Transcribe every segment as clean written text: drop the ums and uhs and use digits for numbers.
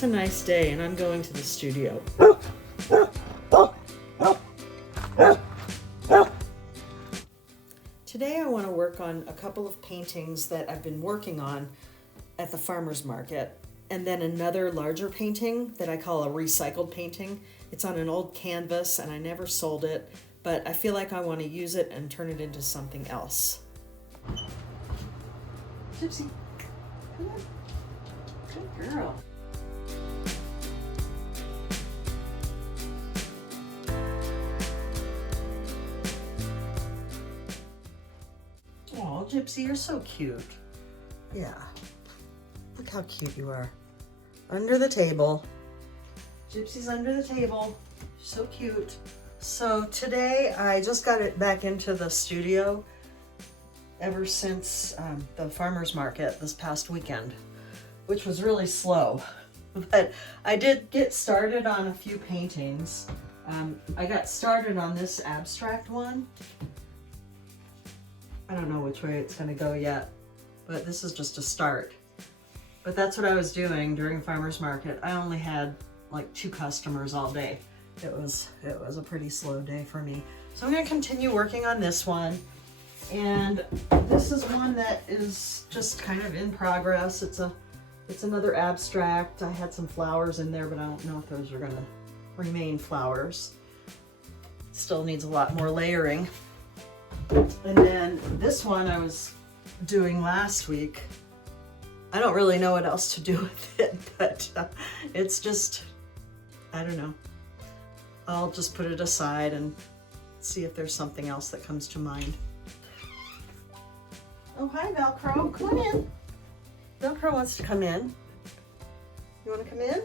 just a nice day and I'm going to the studio. Today I want to work on a couple of paintings that I've been working on at the farmer's market, and then another larger painting that I call a recycled painting. It's on an old canvas and I never sold it, but I feel like I want to use it and turn it into something else. Gypsy, come on. Good girl. Oh, Gypsy, you're so cute. Yeah. Look how cute you are. Under the table. Gypsy's under the table. So cute. So today I just got it back into the studio ever since the farmer's market this past weekend, which was really slow. But I did get started on a few paintings. I got started on this abstract one. I don't know which way it's going to go yet, but this is just a start. But that's what I was doing during farmer's market. I only had like 2 customers all day. It was a pretty slow day for me. So I'm going to continue working on this one. And this is one that is just kind of in progress. It's another abstract. I had some flowers in there, but I don't know if those are going to remain flowers. Still needs a lot more layering. And then this one I was doing last week. I don't really know what else to do with it, but it's just, I don't know. I'll just put it aside and see if there's something else that comes to mind. Oh, hi, Velcro. Come on in. Velcro wants to come in. You want to come in?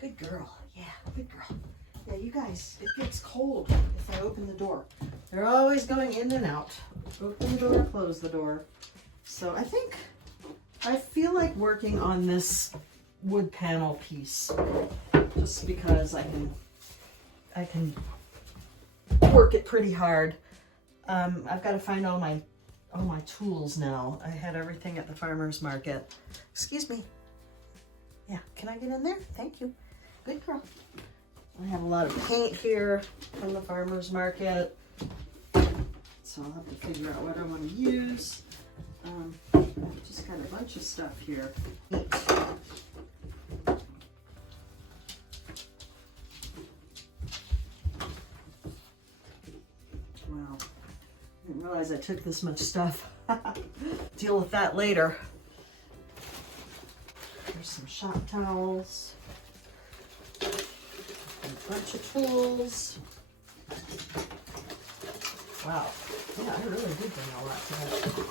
Good girl. Yeah, good girl. Yeah, you guys, it gets cold if I open the door. They're always going in and out. Open the door, close the door. So I feel like working on this wood panel piece just because I can work it pretty hard. I've got to find all my tools now. I had everything at the farmer's market. Excuse me. Yeah, can I get in there? Thank you. Good girl. I have a lot of paint here from the farmer's market, so I'll have to figure out what I want to use. I've just got a bunch of stuff here. Wow, I didn't realize I took this much stuff. Deal with that later. There's some shop towels. A bunch of tools. Wow. Yeah, I really did bring all that together.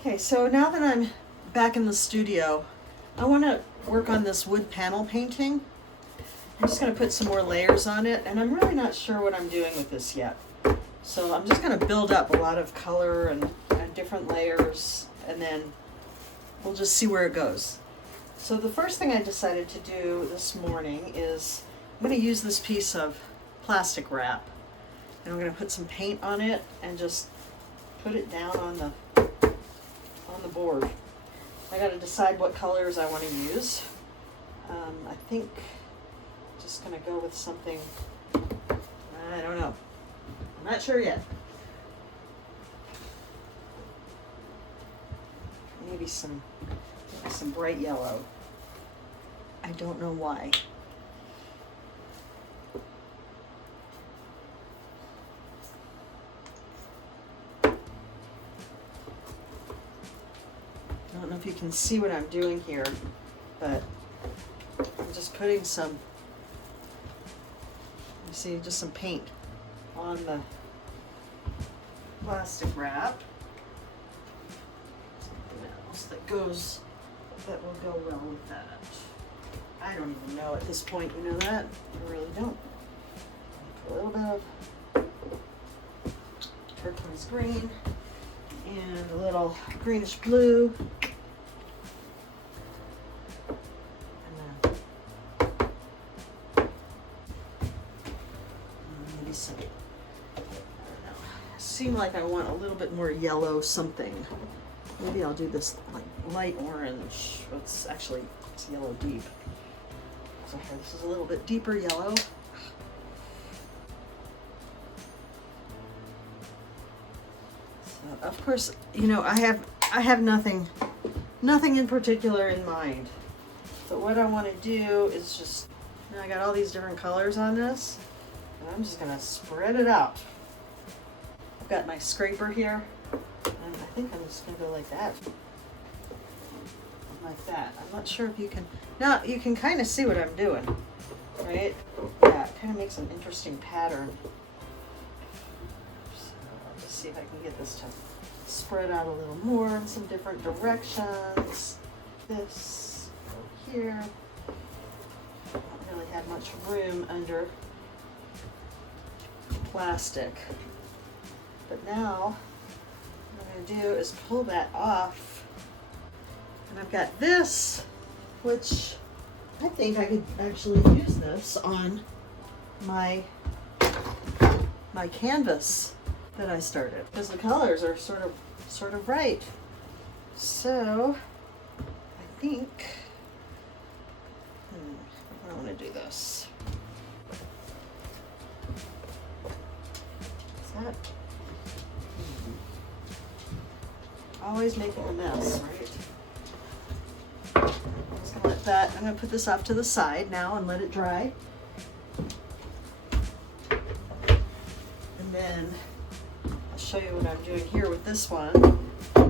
Okay, so now that I'm back in the studio, I want to work on this wood panel painting. I'm just going to put some more layers on it, and I'm really not sure what I'm doing with this yet. So I'm just going to build up a lot of color and different layers, and then we'll just see where it goes. So the first thing I decided to do this morning is I'm going to use this piece of plastic wrap, and I'm going to put some paint on it and just put it down on the board. I got to decide what colors I want to use. I think I'm just going to go with something, I don't know. I'm not sure yet. Maybe some bright yellow. I don't know why. I don't know if you can see what I'm doing here, but I'm just putting some, you see, just some paint on the plastic wrap. That will go well with that. I don't even know at this point, you know that? I really don't. Put a little bit of turquoise green and a little greenish blue. And then maybe some, I don't know, seem like I want a little bit more yellow something. Maybe I'll do this like light orange. It's actually, it's yellow deep. So here, this is a little bit deeper yellow. So of course, you know, I have nothing in particular in mind. But what I want to do is just, you know, I got all these different colors on this, and I'm just gonna spread it out. I've got my scraper here, and I think I'm just gonna go like that. Like that. I'm not sure if you can, now you can kind of see what I'm doing, right? Yeah, it kind of makes an interesting pattern. So I'll just see if I can get this to spread out a little more in some different directions. This over here. I don't really have much room under plastic. But now what I'm going to do is pull that off. And I've got this, which I think I could actually use this on my canvas that I started, because the colors are sort of right. So I think I want to do this. Is that always making a mess, right? I'm just gonna let that, I'm gonna put this off to the side now and let it dry. And then I'll show you what I'm doing here with this one. I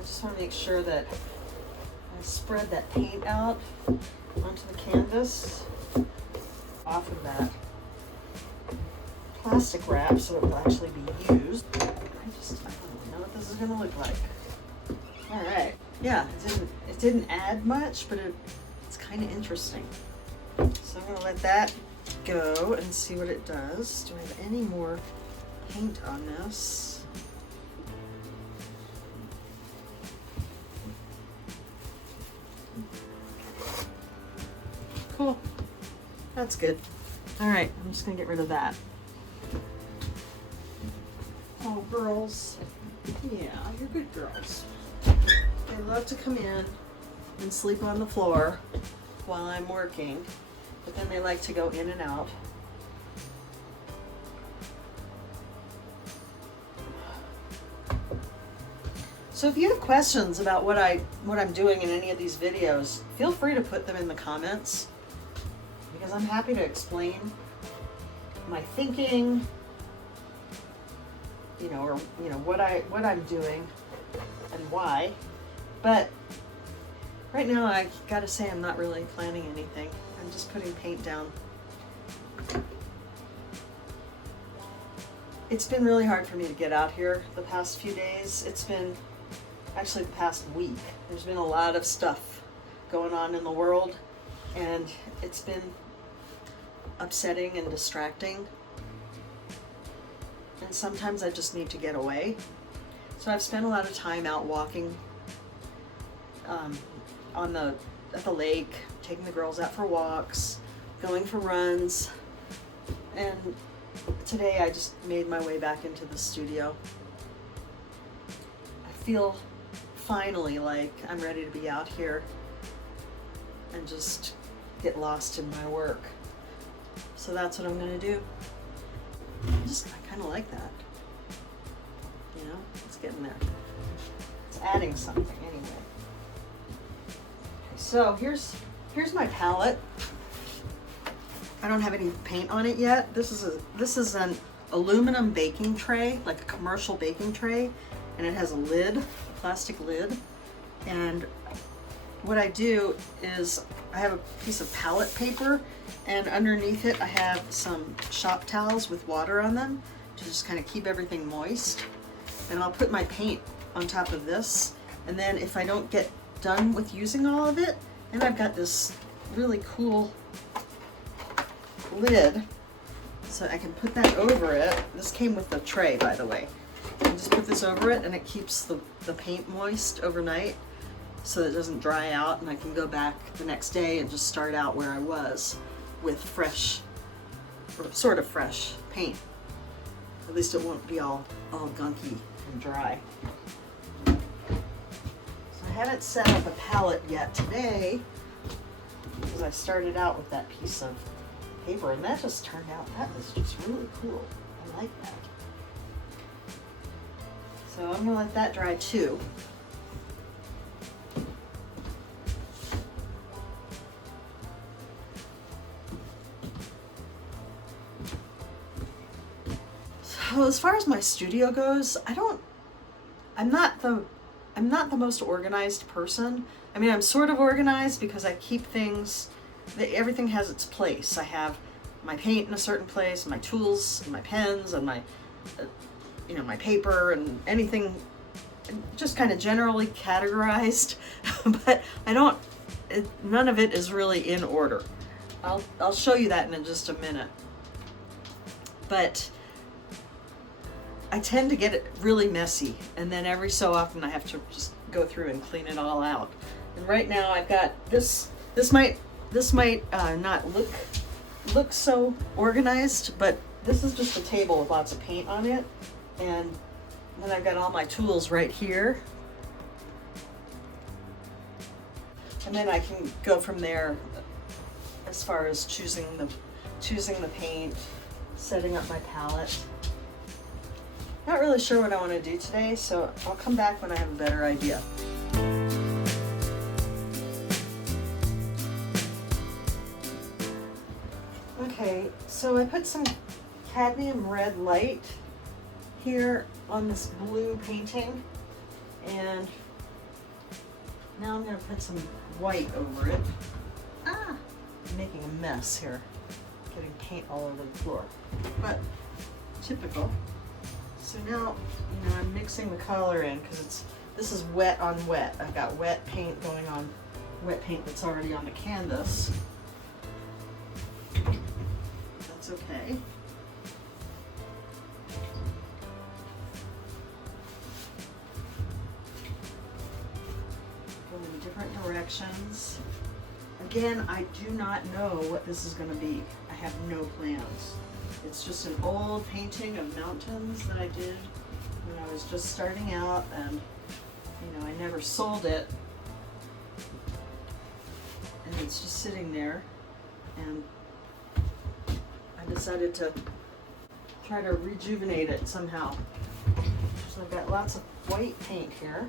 just want to make sure that I spread that paint out onto the canvas off of that plastic wrap so it will actually be used. I don't know what this is going to look like. All right. Yeah, it didn't add much, but it's kind of interesting. So I'm going to let that go and see what it does. Do I have any more paint on this? Cool. That's good. All right, I'm just going to get rid of that. Oh, girls. Yeah, you're good girls. They love to come in and sleep on the floor while I'm working, but then they like to go in and out. So if you have questions about what I'm doing in any of these videos, feel free to put them in the comments, because I'm happy to explain my thinking, or what I'm doing and why. But right now I gotta say I'm not really planning anything. I'm just putting paint down. It's been really hard for me to get out here the past few days. It's been actually the past week. There's been a lot of stuff going on in the world, and it's been upsetting and distracting. And sometimes I just need to get away. So I've spent a lot of time out walking at the lake, taking the girls out for walks, going for runs. And today I just made my way back into the studio. I feel finally like I'm ready to be out here and just get lost in my work. So that's what I'm going to do. I kind of like that. It's getting there. It's adding something anyway. Okay, so here's my palette. I don't have any paint on it yet. This is an aluminum baking tray, like a commercial baking tray, and it has a lid, a plastic lid. And what I do is I have a piece of palette paper, and underneath it I have some shop towels with water on them to just kind of keep everything moist. And I'll put my paint on top of this, and then if I don't get done with using all of it, then I've got this really cool lid, so I can put that over it. This came with the tray, by the way. And just put this over it, and it keeps the paint moist overnight. so that it doesn't dry out, and I can go back the next day and just start out where I was with fresh, or sort of fresh paint. At least it won't be all gunky and dry. So I haven't set up a palette yet today because I started out with that piece of paper, and that just turned out, that was just really cool. I like that. So I'm gonna let that dry too. So as far as my studio goes, I'm not the most organized person. I mean, I'm sort of organized because I keep things, everything has its place. I have my paint in a certain place, my tools, and my pens, and my, my paper, and anything just kind of generally categorized. But none of it is really in order. I'll show you that in just a minute. But I tend to get it really messy, and then every so often I have to just go through and clean it all out. And right now I've got this. This might not look so organized, but this is just a table with lots of paint on it, and then I've got all my tools right here, and then I can go from there as far as choosing the paint, setting up my palette. Not really sure what I want to do today, so I'll come back when I have a better idea. Okay, so I put some cadmium red light here on this blue painting, and now I'm going to put some white over it. I'm making a mess here, getting paint all over the floor, but typical. So now, I'm mixing the color in because this is wet on wet. I've got wet paint going on, wet paint that's already on the canvas. That's okay. Going in different directions. Again, I do not know what this is going to be. I have no plans. It's just an old painting of mountains that I did when I was just starting out, and I never sold it, and it's just sitting there, and I decided to try to rejuvenate it somehow. So I've got lots of white paint here.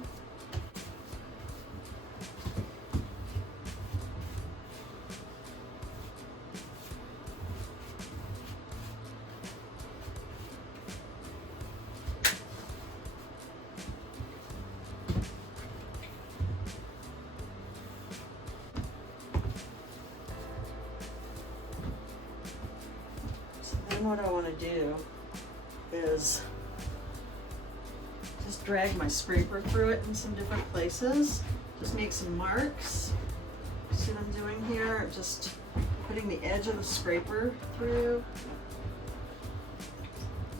What I want to do is just drag my scraper through it in some different places, just make some marks. See what I'm doing here? Just putting the edge of the scraper through.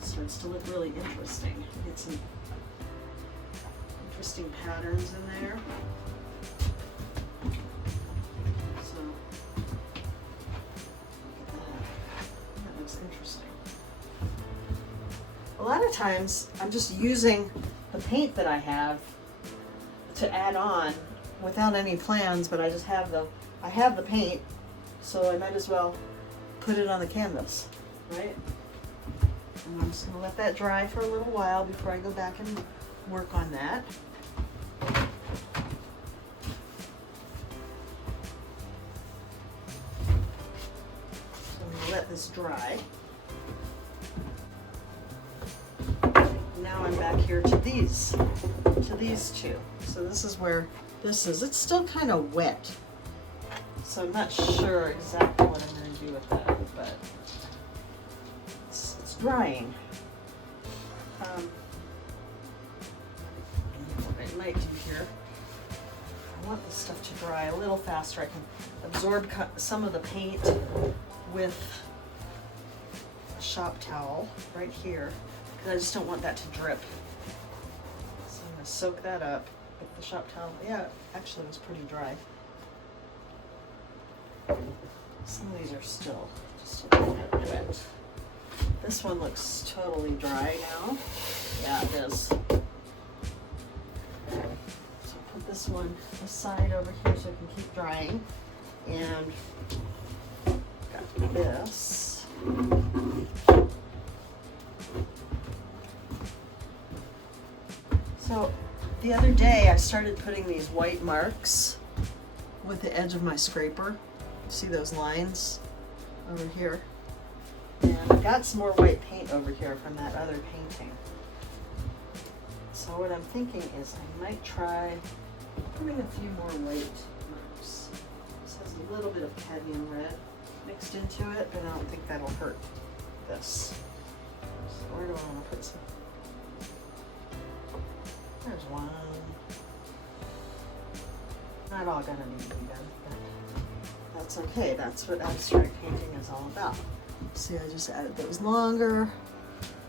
It starts to look really interesting. Get some interesting patterns in there. A lot of times I'm just using the paint that I have to add on without any plans, but I just have the paint, so I might as well put it on the canvas, right? And I'm just going to let that dry for a little while before I go back and work on that. So I'm going to let this dry. Now I'm back here to these two. So this is where this is. It's still kind of wet, so I'm not sure exactly what I'm going to do with that, but it's drying. What I might do here, I want this stuff to dry a little faster. I can absorb some of the paint with a shop towel right here. I just don't want that to drip. So I'm going to soak that up. But the shop towel, yeah, actually it was pretty dry. Some of these are still just a little bit wet. This one looks totally dry now. Yeah, it is. So put this one aside over here so it can keep drying. And got this. So the other day I started putting these white marks with the edge of my scraper. See those lines over here? And I got some more white paint over here from that other painting. So what I'm thinking is I might try putting a few more white marks. This has a little bit of cadmium red mixed into it, but I don't think that'll hurt this. So where do I want to put some? There's one. Not all gonna need to be done, but that's okay. That's what abstract painting is all about. See, I just added those longer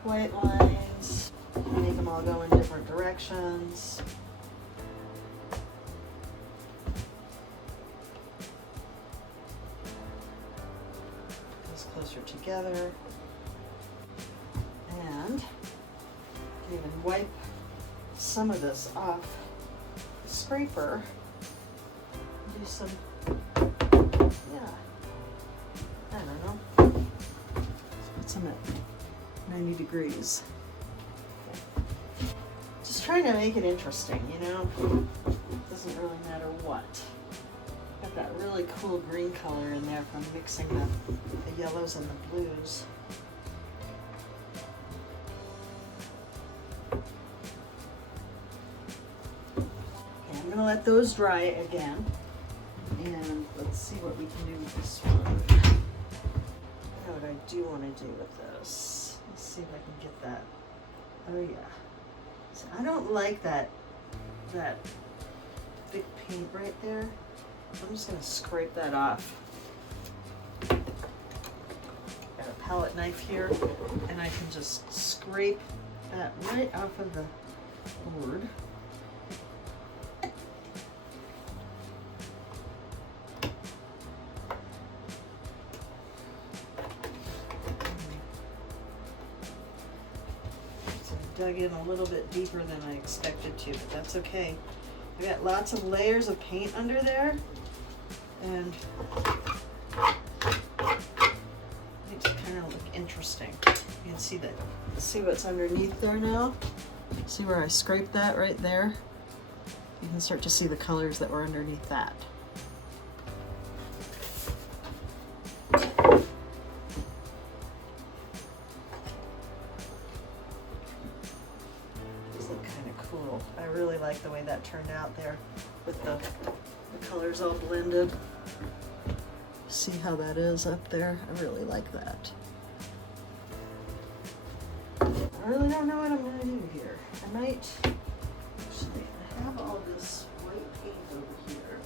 white lines. Make them all go in different directions. Goes closer together. And you can even wipe some of this off the scraper. Do some, yeah, I don't know. Let's put some at 90 degrees. Okay. Just trying to make it interesting, you know? It doesn't really matter what. Got that really cool green color in there from mixing the yellows and the blues. Okay, I'm gonna let those dry again. And let's see what we can do with this one. I know what I do want to do with this. Let's see if I can get that. Oh yeah. So I don't like that thick paint right there. I'm just gonna scrape that off. Got a palette knife here, and I can just scrape that right off of the board. Dug in a little bit deeper than I expected to, but that's okay. I got lots of layers of paint under there, and it just kind of look interesting. You can see that. See what's underneath there now? See where I scraped that right there? You can start to see the colors that were underneath that. I really like the way that turned out there with the colors all blended. See how that is up there? I really like that. I really don't know what I'm going to do here. I might, actually, I have all this white paint over here.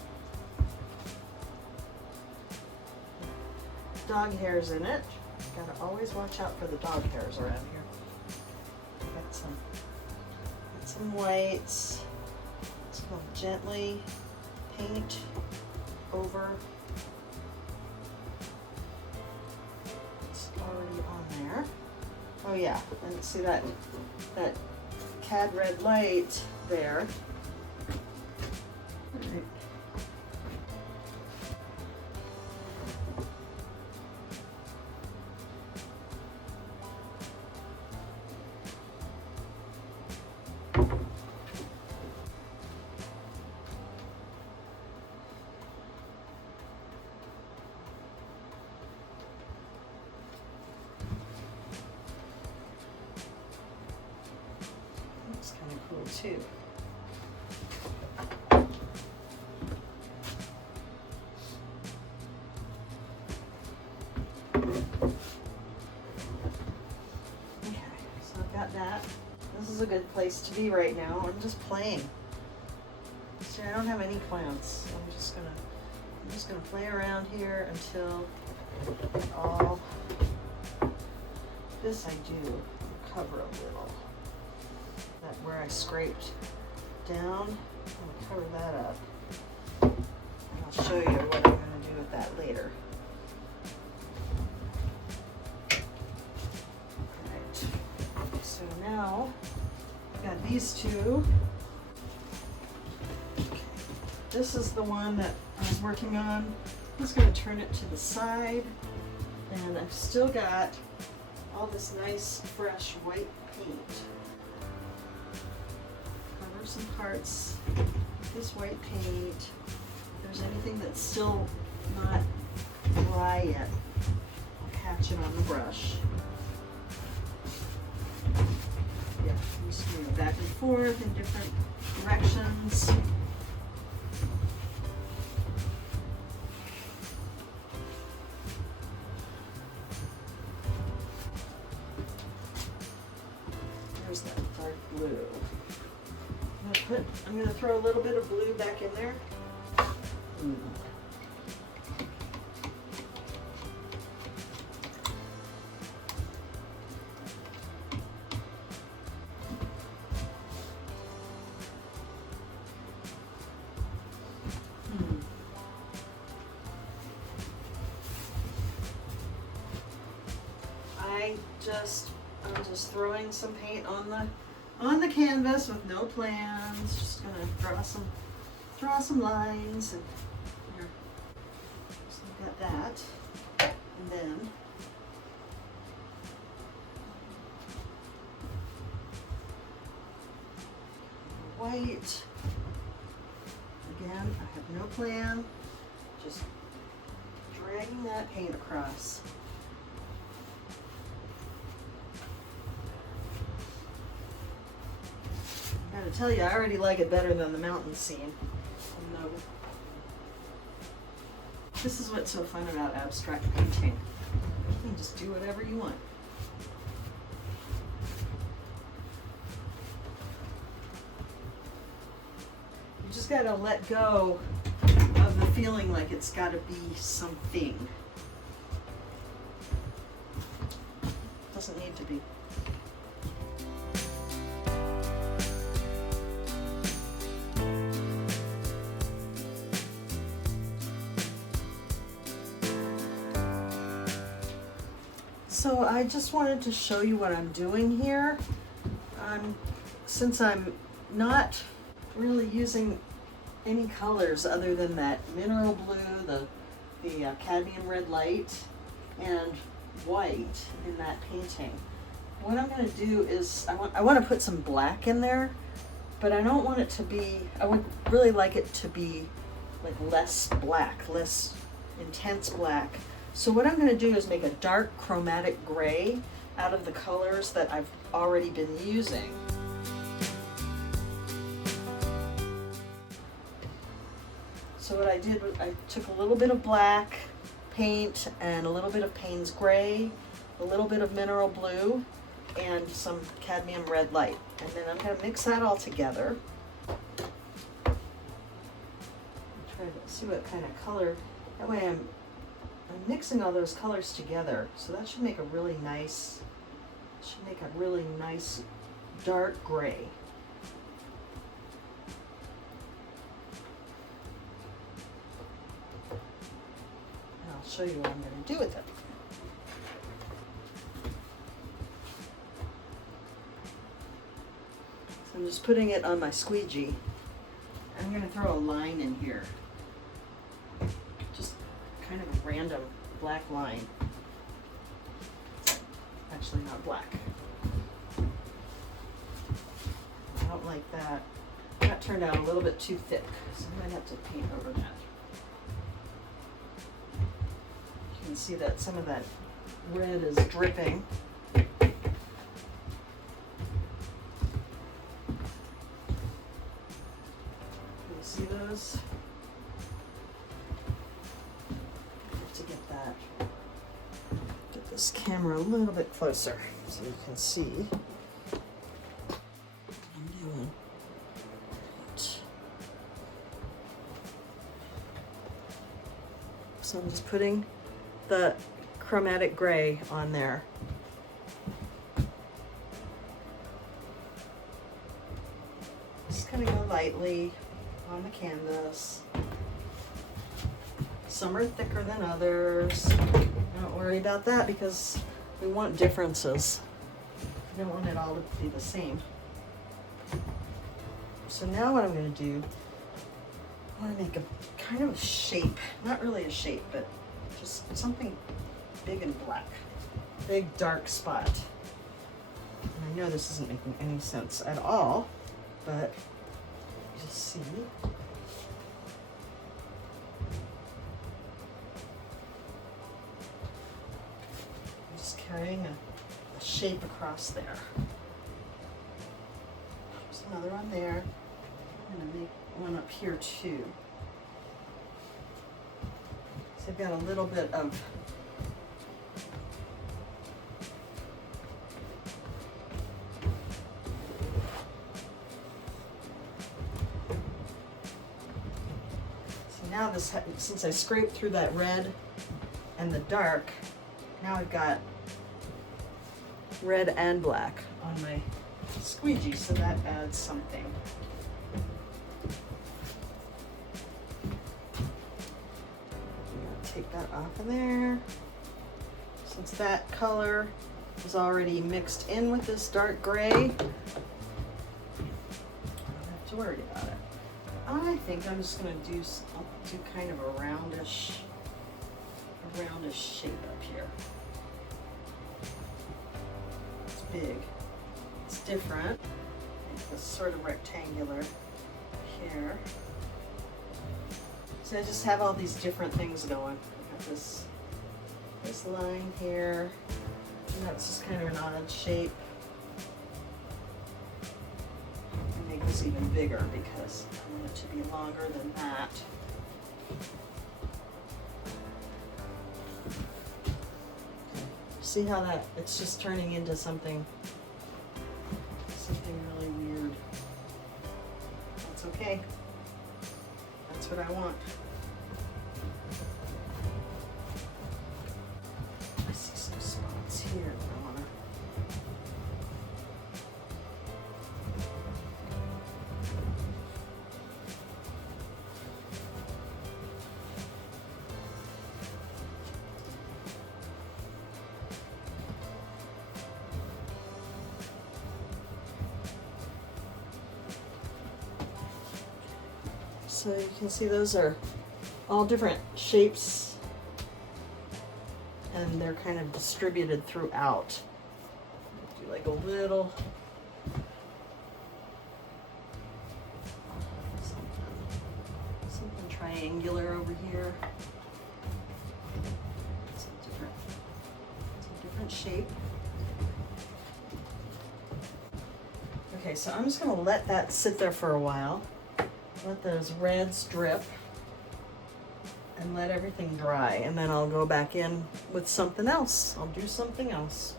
Dog hairs in it. Gotta always watch out for the dog hairs around here. Got some whites. Just going to gently paint over. It's already on there. Oh yeah, and see that cad red light there. Right. Looks kind of cool too. Okay, so I've got that. This is a good place to be right now. I'm just playing. See, I don't have any plants. I'm just gonna play around here until all this I do cover a little. That where I scraped down I'll cover that up. And I'll show you what I'm going to do with that later. Alright, so now I've got these two. This is the one that I was working on. I'm just going to turn it to the side, and I've still got all this nice fresh white paint. Cover some parts with this white paint. If there's anything that's still not dry yet, I'll patch it on the brush. Yeah, I'm just going back and forth in different directions. That dark blue. I'm going to throw a little bit of blue back in there. I'm just throwing some paint on the canvas with no plans. Just gonna draw some lines, and here. So I've got that, and then white. Again, I have no plan. Just dragging that paint across. I gotta tell you, I already like it better than the mountain scene. No. This is what's so fun about abstract painting. You can just do whatever you want. You just gotta let go of the feeling like it's gotta be something. It doesn't need to be. So I just wanted to show you what I'm doing here. Since I'm not really using any colors other than that mineral blue, the cadmium red light, and white in that painting, what I'm going to do is I want to put some black in there, but I don't want it to be, I would really like it to be like less black, less intense black. So what I'm going to do is make a dark chromatic gray out of the colors that I've already been using. So what I did was I took a little bit of black paint and a little bit of Payne's gray, a little bit of mineral blue, and some cadmium red light. And then I'm going to mix that all together. Try to see what kind of color. That way I'm mixing all those colors together, so that should make a really nice dark gray. And I'll show you what I'm going to do with it. So I'm just putting it on my squeegee. I'm going to throw a line in here. Kind of a random black line. Actually not black. I don't like that. That turned out a little bit too thick, so I might have to paint over that. You can see that some of that red is dripping. Can you see those? Get this camera a little bit closer so you can see what I'm doing. So I'm just putting the chromatic gray on there. Just gonna go lightly. on the canvas. Some are thicker than others. Don't worry about that because we want differences. We don't want it all to be the same. So now what I'm going to do, I want to make a kind of a shape. Not really a shape, but just something big and black. Big dark spot. And I know this isn't making any sense at all, but you'll see. I'm just carrying a shape across there. There's another one there. I'm going to make one up here too. So I've got a little bit of now this, since I scraped through that red and the dark, now I've got red and black on my squeegee, so that adds something. Take that off of there. Since that color is already mixed in with this dark gray, I don't have to worry about it. I think I'm just going to do kind of a roundish shape up here. It's big. It's different. It's sort of rectangular here. So I just have all these different things going. I've got this line here, and that's just kind of an odd shape. Make this even bigger because I want it to be longer than that. See how that, it's just turning into something really weird. That's okay. That's what I want. I see some spots here that I want to. So you can see those are all different shapes and they're kind of distributed throughout. Do like a little something triangular over here. It's a different shape. Okay, so I'm just going to let that sit there for a while. Let those reds drip and let everything dry, and then I'll go back in with something else. I'll do something else.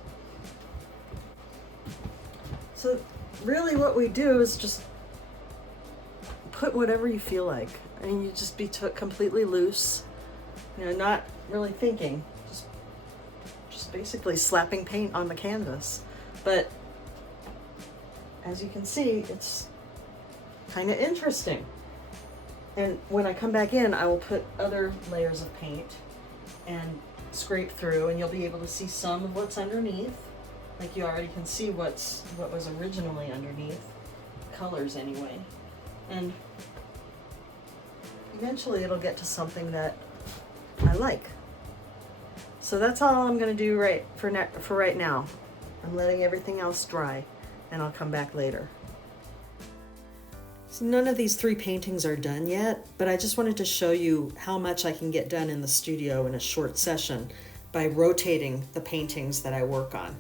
So really what we do is just put whatever you feel like. I mean, you just be completely loose, you know, not really thinking, just basically slapping paint on the canvas. But as you can see, it's kind of interesting. And when I come back in, I will put other layers of paint and scrape through, and you'll be able to see some of what's underneath. Like you already can see what was originally underneath, colors anyway. And eventually it'll get to something that I like. So that's all I'm going to do for right now. I'm letting everything else dry, and I'll come back later. So none of these 3 paintings are done yet, but I just wanted to show you how much I can get done in the studio in a short session by rotating the paintings that I work on.